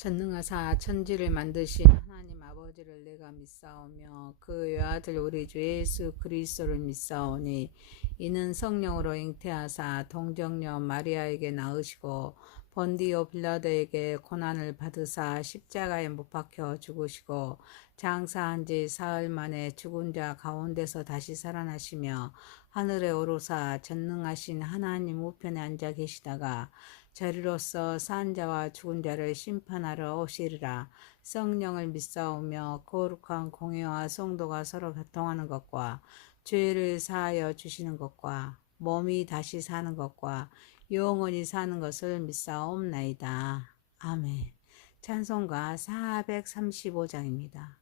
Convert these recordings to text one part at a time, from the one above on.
전능하사 천지를 만드신 하나님 아버지를 내가 믿사오며 그 외아들 우리 주 예수 그리스도를 믿사오니 이는 성령으로 잉태하사 동정녀 마리아에게 낳으시고 본디오 빌라도에게 고난을 받으사 십자가에 못 박혀 죽으시고 장사한 지 사흘 만에 죽은 자 가운데서 다시 살아나시며 하늘에 오르사 전능하신 하나님 우편에 앉아 계시다가 저리로서 산 자와 죽은 자를 심판하러 오시리라. 성령을 믿사오며 거룩한 공회와 성도가 서로 교통하는 것과 죄를 사하여 주시는 것과 몸이 다시 사는 것과 영원히 사는 것을 믿사옵나이다. 아멘. 찬송가 435장입니다.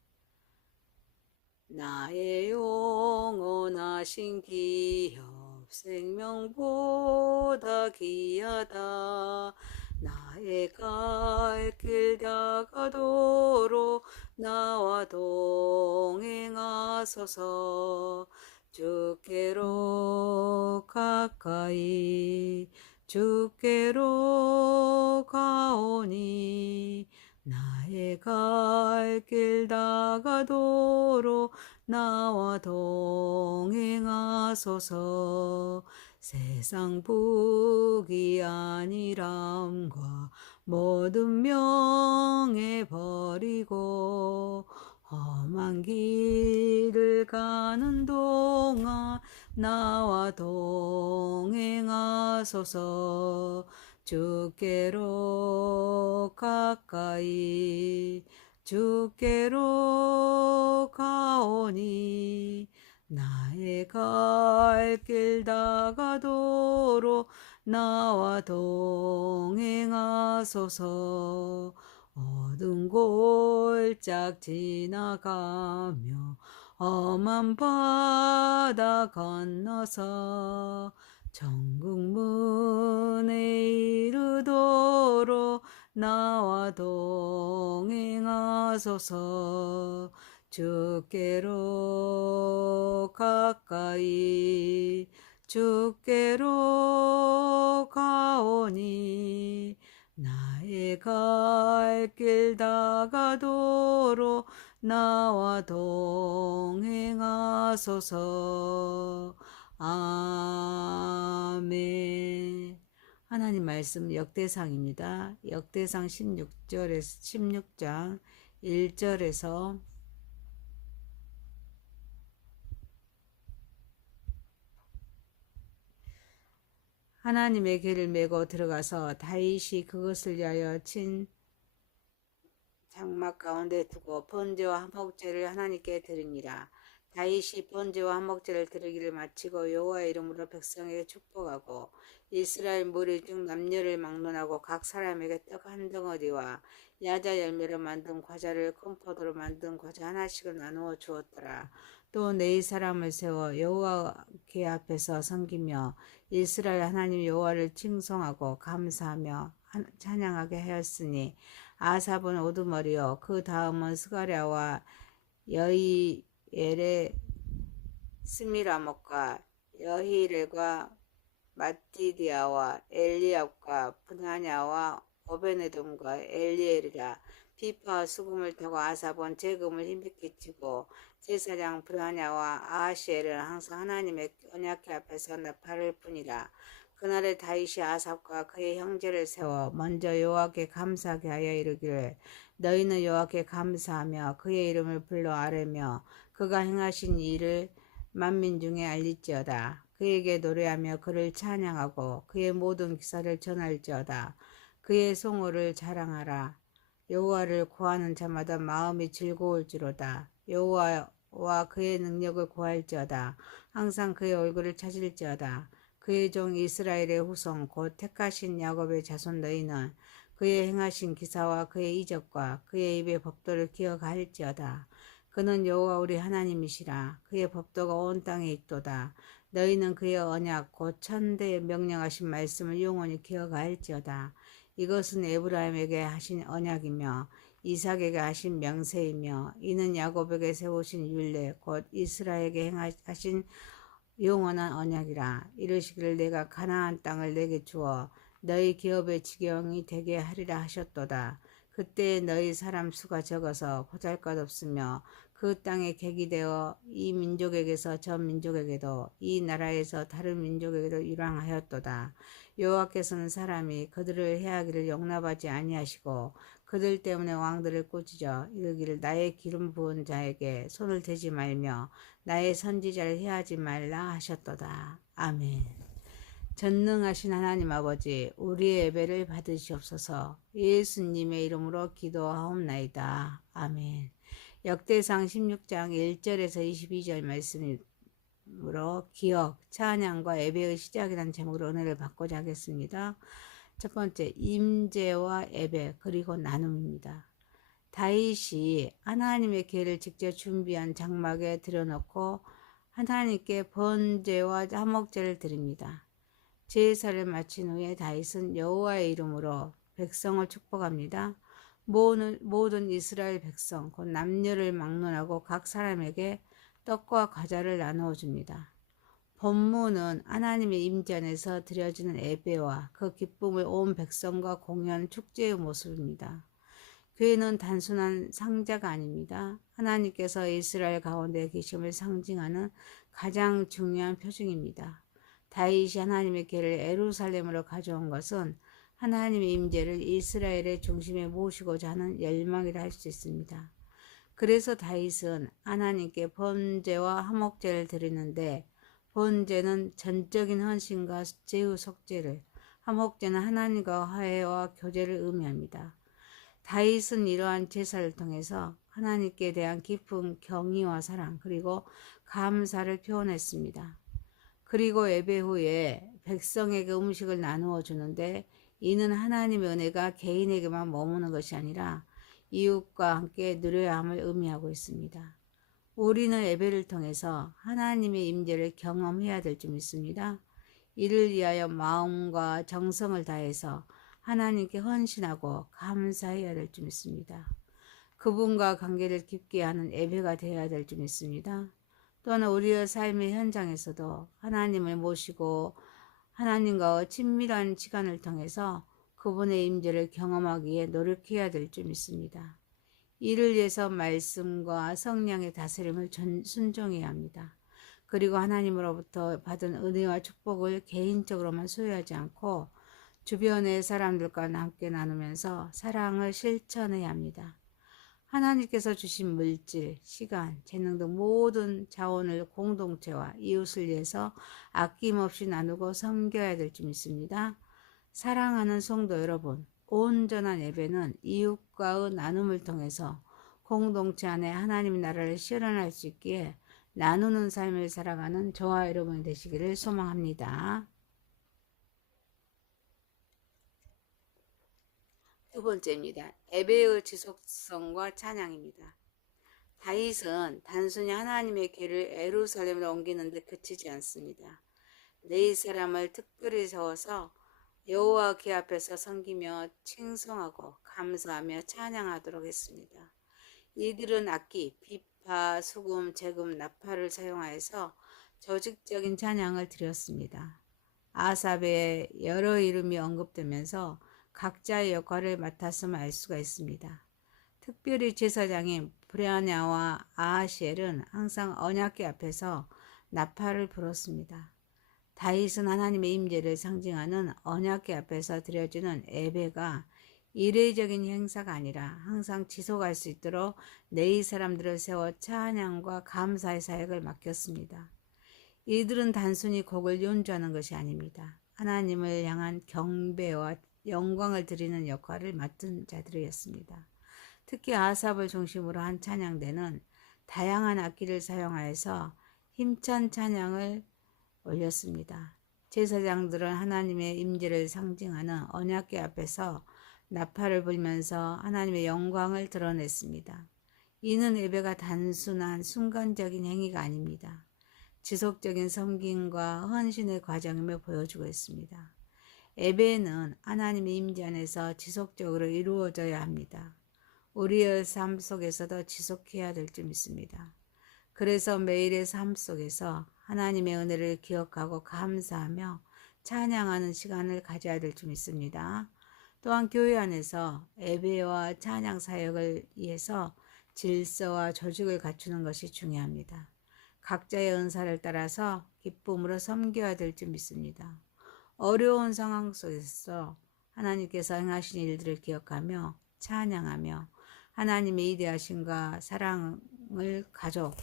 나의 영원하신 기업 생명보다 귀하다. 나의 갈 길 다가도록 나와 동행하소서. 주께로 가까이 주께로 가오니 나의 갈 길 다가도록 나와 동행하소서. 세상 부귀 아니람과 모든 명예 버리고 험한 길을 가는 동안 나와 동행하소서. 주께로 가까이 주께로 가오니 나의 갈 길 다가도록 나와 동행하소서. 어두운 골짝 지나가며 험한 바다 건너서 천국 문에 이르도록 나와 동행하소서. 주께로 가까이 주께로 가오니 나의 갈 길 다가도록 나와 동행하소서. 아멘. 하나님 말씀 역대상입니다. 역대상 16장 1절에서 하나님의 길을 메고 들어가서 다윗이 그것을 위하여 친 장막 가운데 두고 번제와 한목제를 하나님께 드리니라. 다윗이 번제와 한목제를 드리기를 마치고 여호와의 이름으로 백성에게 축복하고 이스라엘 무리 중 남녀를 막론하고 각 사람에게 떡 한 덩어리와 야자 열매로 만든 과자를 큰 포도로 만든 과자 하나씩을 나누어 주었더라. 또 네 사람을 세워 여호와 궤 앞에서 섬기며 이스라엘 하나님 여호와를 칭송하고 감사하며 찬양하게 하였으니 아삽은 우두머리요 그 다음은 스가랴와 여히엘의 스미라목과 여히렐과 마띠디아와 엘리압과 브나냐와 오베네돔과 엘리엘이라. 비파와 수금을 타고 아삽은 재금을 힘있게 치고 제사장 브라냐와 아하시엘은 항상 하나님의 언약궤 앞에서 나팔을 뿐이라. 그날에 다윗이 아삽과 그의 형제를 세워 먼저 여호와께 감사하게 하여 이르기를 너희는 여호와께 감사하며 그의 이름을 불러 아뢰며 그가 행하신 일을 만민 중에 알릴지어다. 그에게 노래하며 그를 찬양하고 그의 모든 기사를 전할지어다. 그의 성호를 자랑하라. 여호와를 구하는 자마다 마음이 즐거울지로다. 여호와와 그의 능력을 구할지어다. 항상 그의 얼굴을 찾을지어다. 그의 종 이스라엘의 후손 곧 택하신 야곱의 자손 너희는 그의 행하신 기사와 그의 이적과 그의 입의 법도를 기억할지어다. 그는 여호와 우리 하나님이시라. 그의 법도가 온 땅에 있도다. 너희는 그의 언약 곧 천대에 명령하신 말씀을 영원히 기억할지어다. 이것은 에브라임에게 하신 언약이며 이삭에게 하신 명세이며 이는 야곱에게 세우신 율례 곧 이스라엘에게 행하신 영원한 언약이라. 이르시기를 내가 가나안 땅을 내게 주어 너희 기업의 지경이 되게 하리라 하셨도다. 그때 너희 사람 수가 적어서 보잘것없으며 그 땅에 객이 되어 이 민족에게서 저 민족에게도 이 나라에서 다른 민족에게도 유랑하였도다. 여호와께서는 사람이 그들을 해하기를 용납하지 아니하시고 그들 때문에 왕들을 꾸짖어 이르기를 나의 기름 부은 자에게 손을 대지 말며 나의 선지자를 해하지 말라 하셨도다. 아멘. 전능하신 하나님 아버지, 우리의 예배를 받으시옵소서. 예수님의 이름으로 기도하옵나이다. 아멘. 역대상 16장 1절에서 22절 말씀으로 기억, 찬양과 예배의 시작이라는 제목으로 은혜를 받고자 하겠습니다. 첫 번째, 임재와 예배 그리고 나눔입니다. 다윗이 하나님의 계를 직접 준비한 장막에 들여놓고 하나님께 번제와 화목제를 드립니다. 제사를 마친 후에 다윗은 여호와의 이름으로 백성을 축복합니다. 모든 이스라엘 백성 곧 남녀를 막론하고 각 사람에게 떡과 과자를 나누어 줍니다. 본문은 하나님의 임재 안에서 드려지는 예배와 그 기쁨을 온 백성과 공유하는 축제의 모습입니다. 교회는 단순한 상자가 아닙니다. 하나님께서 이스라엘 가운데 계심을 상징하는 가장 중요한 표징입니다. 다윗이 하나님의 궤를 예루살렘으로 가져온 것은 하나님의 임재를 이스라엘의 중심에 모시고자 하는 열망이라 할 수 있습니다. 그래서 다윗은 하나님께 번제와 화목제를 드리는데 번제는 전적인 헌신과 제후 속죄를, 화목제는 하나님과 화해와 교제를 의미합니다. 다윗은 이러한 제사를 통해서 하나님께 대한 깊은 경의와 사랑 그리고 감사를 표현했습니다. 그리고 예배 후에 백성에게 음식을 나누어 주는데 이는 하나님의 은혜가 개인에게만 머무는 것이 아니라 이웃과 함께 누려야 함을 의미하고 있습니다. 우리는 예배를 통해서 하나님의 임재를 경험해야 될 줄 믿습니다. 이를 위하여 마음과 정성을 다해서 하나님께 헌신하고 감사해야 될 줄 믿습니다. 그분과 관계를 깊게 하는 예배가 되어야 될 줄 믿습니다. 또한 우리의 삶의 현장에서도 하나님을 모시고 하나님과 친밀한 시간을 통해서 그분의 임재를 경험하기 위해 노력해야 될 줄 믿습니다. 이를 위해서 말씀과 성령의 다스림을 순종해야 합니다. 그리고 하나님으로부터 받은 은혜와 축복을 개인적으로만 소유하지 않고 주변의 사람들과 함께 나누면서 사랑을 실천해야 합니다. 하나님께서 주신 물질, 시간, 재능 등 모든 자원을 공동체와 이웃을 위해서 아낌없이 나누고 섬겨야 될 줄 믿습니다. 사랑하는 성도 여러분, 온전한 예배는 이웃과의 나눔을 통해서 공동체 안에 하나님 나라를 실현할 수 있기에 나누는 삶을 살아가는 저와 여러분이 되시기를 소망합니다. 두 번째입니다. 예배의 지속성과 찬양입니다. 다윗은 단순히 하나님의 궤를 예루살렘으로 옮기는 데 그치지 않습니다. 네 사람을 특별히 세워서 여호와 궤 앞에서 섬기며 칭송하고 감사하며 찬양하도록 했습니다. 이들은 악기, 비파, 수금, 재금, 나팔을 사용하여서 조직적인 찬양을 드렸습니다. 아삽의 여러 이름이 언급되면서 각자의 역할을 맡았음을 알 수가 있습니다. 특별히 제사장인 브레아냐와 아하시엘은 항상 언약궤 앞에서 나팔을 불었습니다. 다윗은 하나님의 임재를 상징하는 언약궤 앞에서 드려지는 예배가 이례적인 행사가 아니라 항상 지속할 수 있도록 네 사람들을 세워 찬양과 감사의 사역을 맡겼습니다. 이들은 단순히 곡을 연주하는 것이 아닙니다. 하나님을 향한 경배와 영광을 드리는 역할을 맡은 자들이었습니다. 특히 아삽을 중심으로 한 찬양대는 다양한 악기를 사용하여서 힘찬 찬양을 올렸습니다. 제사장들은 하나님의 임재를 상징하는 언약궤 앞에서 나팔을 불면서 하나님의 영광을 드러냈습니다. 이는 예배가 단순한 순간적인 행위가 아닙니다. 지속적인 섬김과 헌신의 과정임을 보여주고 있습니다. 예배는 하나님의 임재 안에서 지속적으로 이루어져야 합니다. 우리의 삶 속에서도 지속해야 될 줄 믿습니다. 그래서 매일의 삶 속에서 하나님의 은혜를 기억하고 감사하며 찬양하는 시간을 가져야 될 줄 믿습니다. 또한 교회 안에서 예배와 찬양 사역을 위해서 질서와 조직을 갖추는 것이 중요합니다. 각자의 은사를 따라서 기쁨으로 섬겨야 될 줄 믿습니다. 어려운 상황 속에서 하나님께서 행하신 일들을 기억하며 찬양하며 하나님의 위대하심과 사랑을 가족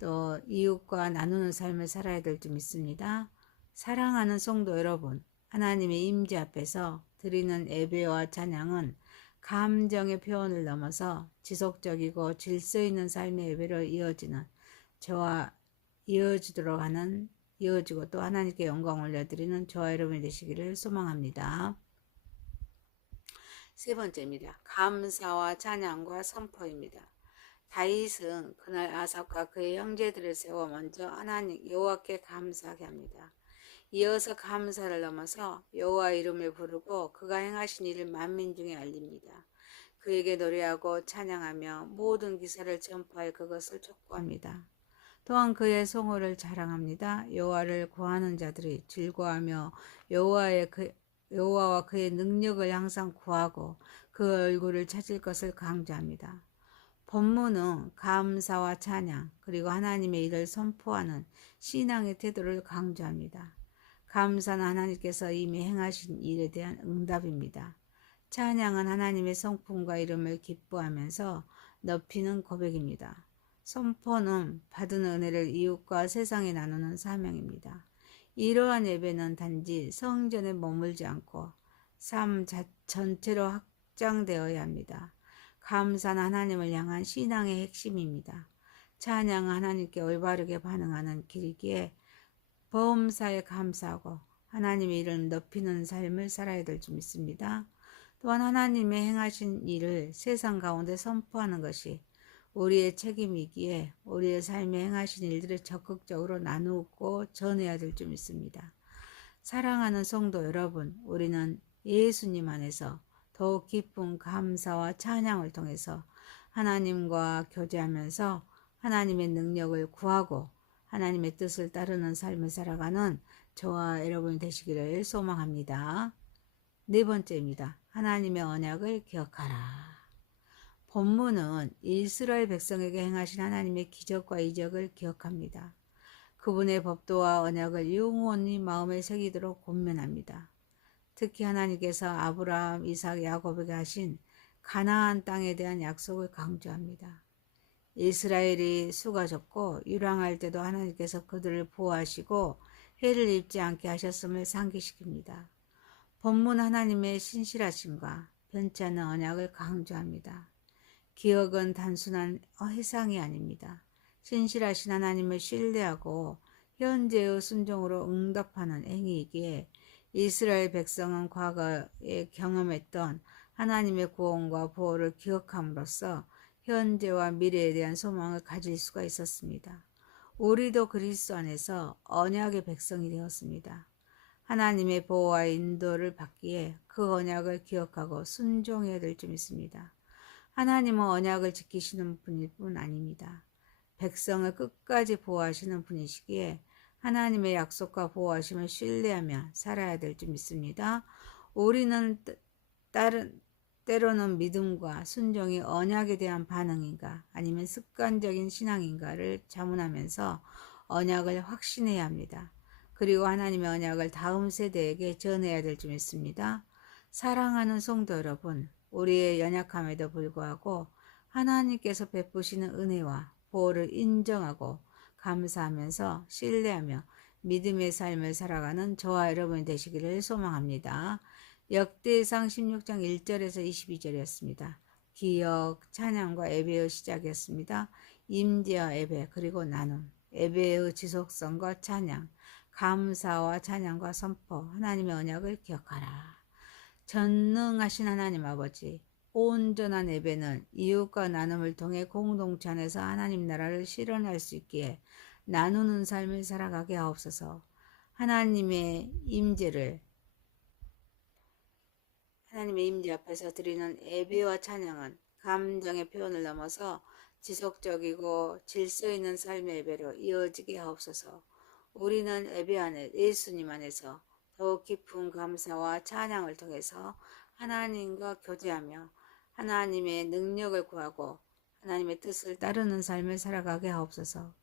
또 이웃과 나누는 삶을 살아야 될 줄 믿습니다. 사랑하는 성도 여러분, 하나님의 임재 앞에서 드리는 예배와 찬양은 감정의 표현을 넘어서 지속적이고 질서 있는 삶의 예배로 이어지는 저와 이어지고 또 하나님께 영광 올려드리는 저와 여러분이 되시기를 소망합니다. 세 번째입니다. 감사와 찬양과 선포입니다. 다윗은 그날 아삽과 그의 형제들을 세워 먼저 하나님 여호와께 감사하게 합니다. 이어서 감사를 넘어서 여호와 이름을 부르고 그가 행하신 일을 만민 중에 알립니다. 그에게 노래하고 찬양하며 모든 기사를 전파할 그것을 촉구합니다. 또한 그의 성호를 자랑합니다. 여호와를 구하는 자들이 즐거워하며 여호와와 그의 능력을 항상 구하고 그 얼굴을 찾을 것을 강조합니다. 본문은 감사와 찬양 그리고 하나님의 일을 선포하는 신앙의 태도를 강조합니다. 감사는 하나님께서 이미 행하신 일에 대한 응답입니다. 찬양은 하나님의 성품과 이름을 기뻐하면서 높이는 고백입니다. 선포는 받은 은혜를 이웃과 세상에 나누는 사명입니다. 이러한 예배는 단지 성전에 머물지 않고 삶 전체로 확장되어야 합니다. 감사는 하나님을 향한 신앙의 핵심입니다. 찬양은 하나님께 올바르게 반응하는 길이기에 범사에 감사하고 하나님의 이름을 높이는 삶을 살아야 될 줄 믿습니다. 또한 하나님의 행하신 일을 세상 가운데 선포하는 것이 우리의 책임이기에 우리의 삶에 행하신 일들을 적극적으로 나누고 전해야 될 줄 믿습니다. 사랑하는 성도 여러분, 우리는 예수님 안에서 더욱 깊은 감사와 찬양을 통해서 하나님과 교제하면서 하나님의 능력을 구하고 하나님의 뜻을 따르는 삶을 살아가는 저와 여러분이 되시기를 소망합니다. 네 번째입니다. 하나님의 언약을 기억하라. 본문은 이스라엘 백성에게 행하신 하나님의 기적과 이적을 기억합니다. 그분의 법도와 언약을 영원히 마음에 새기도록 권면합니다. 특히 하나님께서 아브라함, 이삭, 야곱에게 하신 가나안 땅에 대한 약속을 강조합니다. 이스라엘이 수가 적고 유랑할 때도 하나님께서 그들을 보호하시고 해를 입지 않게 하셨음을 상기시킵니다. 본문 하나님의 신실하심과 변치 않는 언약을 강조합니다. 기억은 단순한 해상이 아닙니다. 신실하신 하나님을 신뢰하고 현재의 순종으로 응답하는 행위이기에 이스라엘 백성은 과거에 경험했던 하나님의 구원과 보호를 기억함으로써 현재와 미래에 대한 소망을 가질 수가 있었습니다. 우리도 그리스도 안에서 언약의 백성이 되었습니다. 하나님의 보호와 인도를 받기에 그 언약을 기억하고 순종해야 될 줄 믿습니다. 하나님은 언약을 지키시는 분일 뿐 아닙니다. 백성을 끝까지 보호하시는 분이시기에 하나님의 약속과 보호하심을 신뢰하며 살아야 될 줄 믿습니다. 우리는 때로는 믿음과 순종이 언약에 대한 반응인가 아니면 습관적인 신앙인가를 자문하면서 언약을 확신해야 합니다. 그리고 하나님의 언약을 다음 세대에게 전해야 될 줄 믿습니다. 사랑하는 성도 여러분, 우리의 연약함에도 불구하고 하나님께서 베푸시는 은혜와 보호를 인정하고 감사하면서 신뢰하며 믿음의 삶을 살아가는 저와 여러분이 되시기를 소망합니다. 역대상 16장 1절에서 22절이었습니다. 기억, 찬양과 예배의 시작이었습니다. 임재와 예배 그리고 나눔, 예배의 지속성과 찬양, 감사와 찬양과 선포, 하나님의 언약을 기억하라. 전능하신 하나님 아버지, 온전한 예배는 이웃과 나눔을 통해 공동체 안에서 하나님 나라를 실현할 수 있기에 나누는 삶을 살아가게 하옵소서. 하나님의 임재 앞에서 드리는 예배와 찬양은 감정의 표현을 넘어서 지속적이고 질서 있는 삶의 예배로 이어지게 하옵소서. 우리는 예배 안에 예수님 안에서 더욱 깊은 감사와 찬양을 통해서 하나님과 교제하며 하나님의 능력을 구하고 하나님의 뜻을 따르는 삶을 살아가게 하옵소서.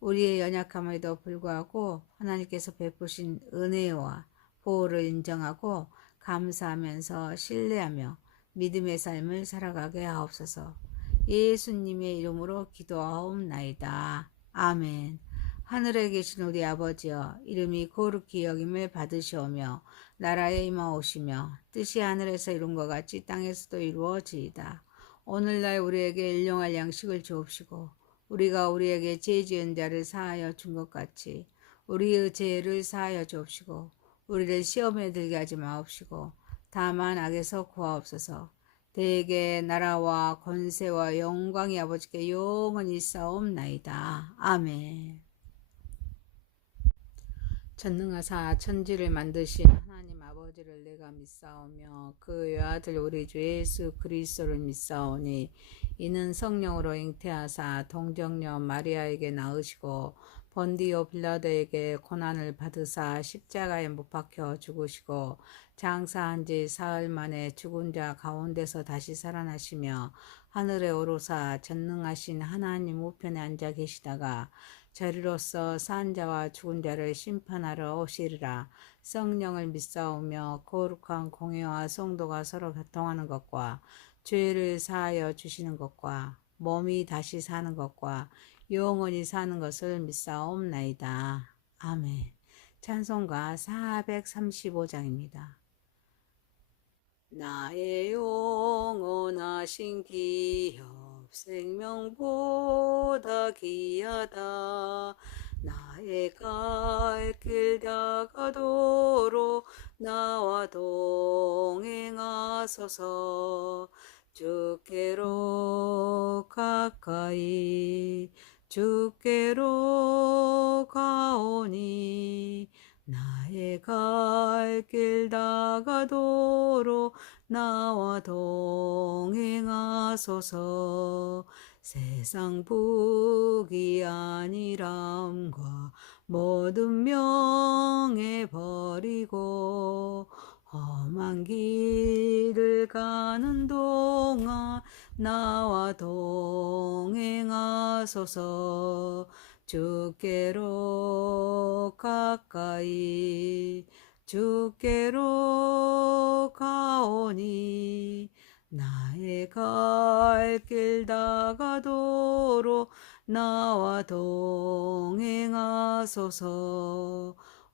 우리의 연약함에도 불구하고 하나님께서 베푸신 은혜와 보호를 인정하고 감사하면서 신뢰하며 믿음의 삶을 살아가게 하옵소서. 예수님의 이름으로 기도하옵나이다. 아멘. 하늘에 계신 우리 아버지여, 이름이 거룩히 여김을 받으시오며 나라에 임하오시며 뜻이 하늘에서 이룬 것 같이 땅에서도 이루어지이다. 오늘날 우리에게 일용할 양식을 주옵시고 우리가 우리에게 죄 지은 자를 사하여 준 것 같이 우리의 죄를 사하여 주옵시고 우리를 시험에 들게 하지 마옵시고 다만 악에서 구하옵소서. 대개 나라와 권세와 영광이 아버지께 영원히 있사옵나이다. 아멘. 전능하사 천지를 만드신 하나님 아버지를 내가 믿사오며 그 외아들 우리 주 예수 그리스도를 믿사오니 이는 성령으로 잉태하사 동정녀 마리아에게 낳으시고 본디오 빌라도에게 고난을 받으사 십자가에 못 박혀 죽으시고 장사한 지 사흘 만에 죽은 자 가운데서 다시 살아나시며 하늘에 오르사 전능하신 하나님 우편에 앉아 계시다가 저리로서 산 자와 죽은 자를 심판하러 오시리라. 성령을 믿사오며 거룩한 공회와 성도가 서로 교통하는 것과 죄를 사하여 주시는 것과 몸이 다시 사는 것과 영원히 사는 것을 믿사옵나이다. 아멘. 찬송가 435장입니다. 나의 영원하신 기업 생명보다 귀하다. 나의 갈 길 다가도록 나와 동행하소서. 주께로 가까이 주께로 가오니 나의 갈 길 다가도록 나와 동행하소서. 세상 복이 아니람과 모든 명예 버리고 험한 길을 가는 동안 나와 동행하소서. 주께로 가까이 주께로 가오니 나의 갈 길 다가도록 나와 동행하소서.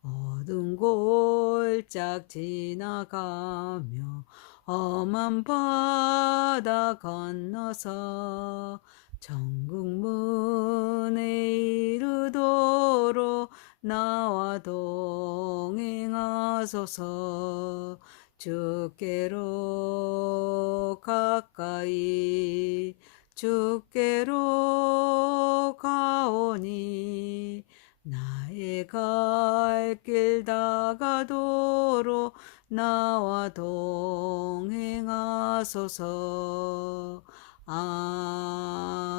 어두운 골짝 지나가며 험한 바다 건너서 천국 문에 이르도록 나와 동행하소서. 주께로 가까이 주께로 가오니 나의 갈 길 다가도록 나와 동행하소서.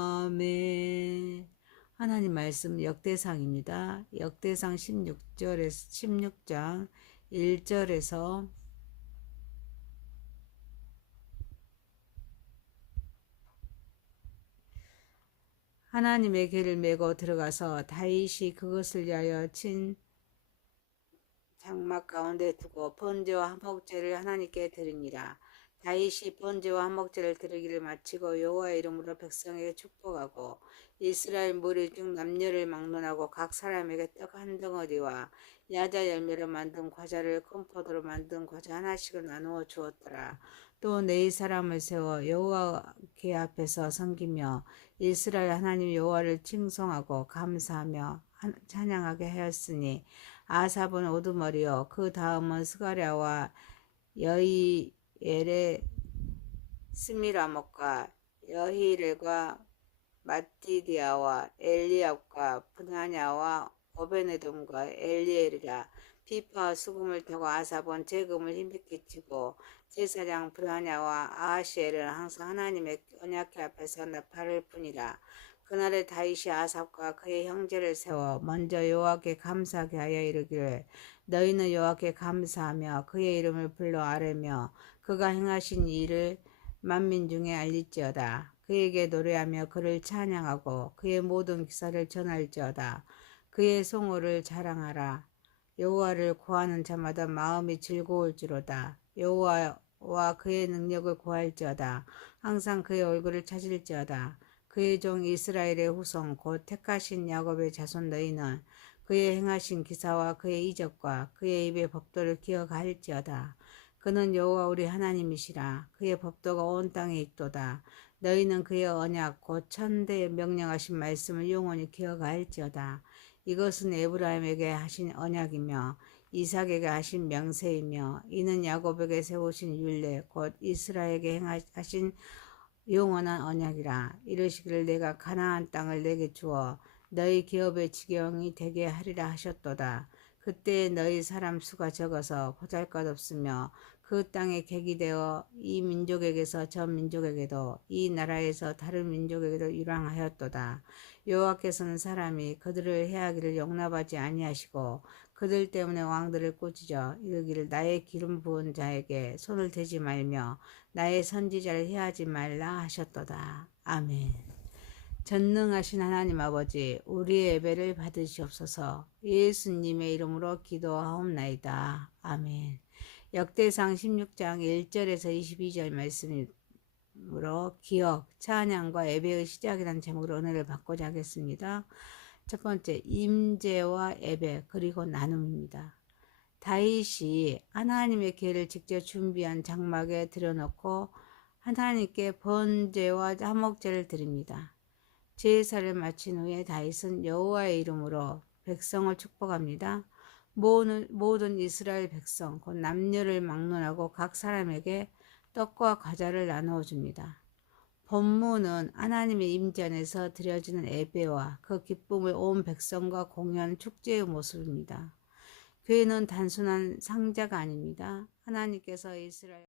아멘. 하나님 말씀 역대상입니다. 역대상 16장 1절에서 하나님의 길을 메고 들어가서 다윗이 그것을 위하여 친 장막 가운데 두고 번제와 한목제를 하나님께 드리니라. 다윗이 번제와 한목제를 드리기를 마치고 여호와의 이름으로 백성에게 축복하고 이스라엘 무리 중 남녀를 막론하고 각 사람에게 떡 한 덩어리와 야자 열매로 만든 과자를 큰 포도로 만든 과자 하나씩을 나누어 주었더라. 또 네 사람을 세워 여호와 궤 앞에서 섬기며 이스라엘 하나님 여호와를 칭송하고 감사하며 찬양하게 하였으니 아삽은 우두머리요 그 다음은 스가랴와 여이엘의 스미라목과 여히렐과 마띠디아와 엘리압과 브나냐와 오베네돔과 엘리엘이라. 비파와 수금을 타고 아삽은 재금을 힘있게 치고 제사장 브라냐와 아하시엘은 항상 하나님의 언약궤 앞에서 나팔을 뿐이라. 그날에 다윗이 아삽과 그의 형제를 세워 먼저 여호와께 감사하게 하여 이르기를 너희는 여호와께 감사하며 그의 이름을 불러 아뢰며 그가 행하신 일을 만민 중에 알릴지어다. 그에게 노래하며 그를 찬양하고 그의 모든 기사를 전할지어다. 그의 성호를 자랑하라. 여호와를 구하는 자마다 마음이 즐거울지로다. 여호와와 그의 능력을 구할지어다. 항상 그의 얼굴을 찾을지어다. 그의 종 이스라엘의 후손 곧 택하신 야곱의 자손 너희는 그의 행하신 기사와 그의 이적과 그의 입의 법도를 기억할지어다. 그는 여호와 우리 하나님이시라. 그의 법도가 온 땅에 있도다. 너희는 그의 언약 곧 천대에 명령하신 말씀을 영원히 기억할지어다. 이것은 에브라임에게 하신 언약이며 이삭에게 하신 명세이며 이는 야곱에게 세우신 율례 곧 이스라엘에게 행하신 영원한 언약이라. 이르시기를 내가 가나안 땅을 내게 주어 너희 기업의 지경이 되게 하리라 하셨도다. 그때 너희 사람 수가 적어서 보잘것없으며 그 땅에 객이 되어 이 민족에게서 저 민족에게도 이 나라에서 다른 민족에게도 유랑하였도다. 여호와께서는 사람이 그들을 해하기를 용납하지 아니하시고 그들 때문에 왕들을 꾸짖어 이르기를 나의 기름 부은 자에게 손을 대지 말며 나의 선지자를 해하지 말라 하셨도다. 아멘. 전능하신 하나님 아버지, 우리의 예배를 받으시옵소서. 예수님의 이름으로 기도하옵나이다. 아멘. 역대상 16장 1절에서 22절 말씀으로 기억, 찬양과 예배의 시작이라는 제목으로 은혜를 받고자 하겠습니다. 첫 번째, 임재와 예배 그리고 나눔입니다. 다윗이 하나님의 계를 직접 준비한 장막에 들여놓고 하나님께 번제와 화목제를 드립니다. 제사를 마친 후에 다윗은 여호와의 이름으로 백성을 축복합니다. 모든 이스라엘 백성 곧 남녀를 막론하고 각 사람에게 떡과 과자를 나누어 줍니다. 본문은 하나님의 임재 안에서 드려지는 예배와 그 기쁨을 온 백성과 공유하는 축제의 모습입니다. 교회는 단순한 상자가 아닙니다. 하나님께서 이스라엘